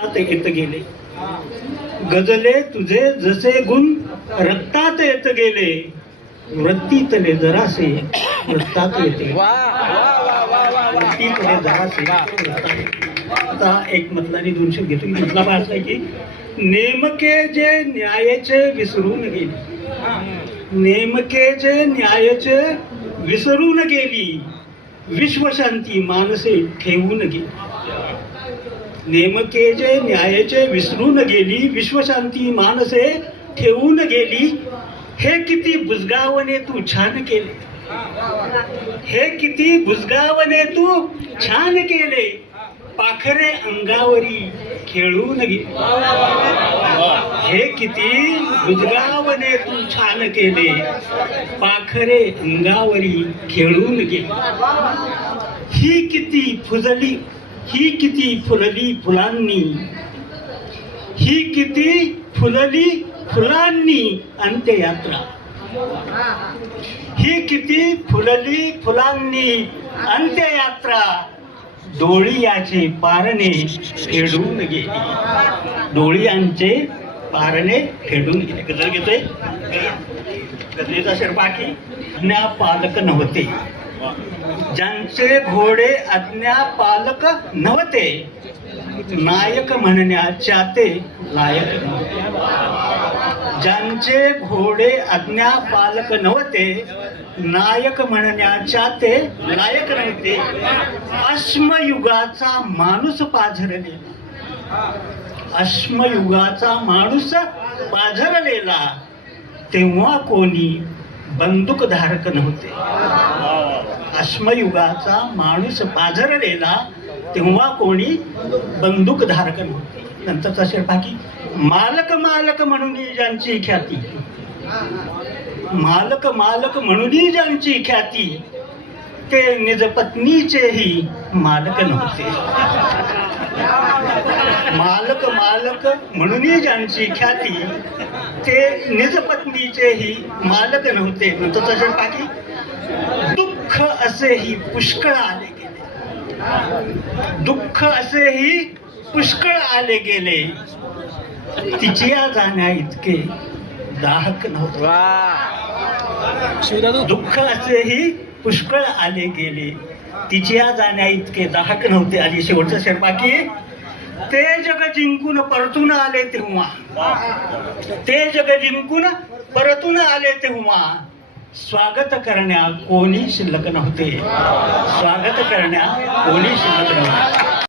ते येत गेले गजले तुझे जसे गुण रक्तात येत गेले वृत्तीतले जरासे रक्तात येते वृत्तीतले जरासे आता एक मतलानी 200 घेतो की मतलब असा आहे की नेमके जे न्यायाचे विसरून गेली नेमके जे न्यायाचे विसरून गेली विश्वशांती मानसे ठेवून गेली नेमके जे न्यायाचे विसरून गेली विश्वशांती मानसे ठेवून गेली हे किती बुजगावणे तू छान केले हे किती बुजगावणे तू छान केले पाखरे अंगावरी खेळून गेले हे किती बुजगावणे तू छान केले पाखरे अंगावरी खेळून गेले ही किती फुलली फुलांनी ही किती फुलली फुलांनी अंत्ययात्रा ही किती फुलली फुलांनी अंत्ययात्रा डोळियाचे पारणे फेडून गेली डोळियांचे पारणे फेडून गेले गजल घेतोय गजलेचा शेरपाकी अज्ञा पालक नव्हते ज्यांचे घोडे अज्ञा पालक नव्हते नायक म्हणण्याच्या ते लायक नव्हते ज्यांचे घोडे अज्ञा पालक नव्हते नायक म्हणण्याच्या ते लायक नव्हते अश्मयुगाचा माणूस पाझरलेला अश्मयुगाचा माणूस पाझरलेला तेव्हा कोणी बंदूकधारक नव्हते अश्मयुगाचा माणूस पाझरलेला तेव्हा कोणी बंदूकधारक नव्हते नंतरचा शेरपाकी मालक मालक म्हणून ज्यांची ख्याती मालक मालक म्हणून ज्यांची ख्याती ते निज पत्नीचेही मालक नव्हते मालक मालक म्हणून ज्यांची ख्याती ते निज पत्नीचेही मालक नव्हते नंतरचा शेरपाकी दुःख असेही पुष्कळ आले गेले दुःख असेही पुष्कळ आले गेले तिच्या जाण्या इतके दाहक नव्हते दुःख असेही पुष्कळ आले गेले तिच्या जाण्या इतके दाहक नव्हते आणि शेवटचा शेरपाकी ते जग जिंकून परतून आले तेव्हा ते जग जिंकून परतून आले तेव्हा स्वागत करण्या कोणी शिल्लक नव्हते स्वागत करण्या कोणी शिल्लक नव्हते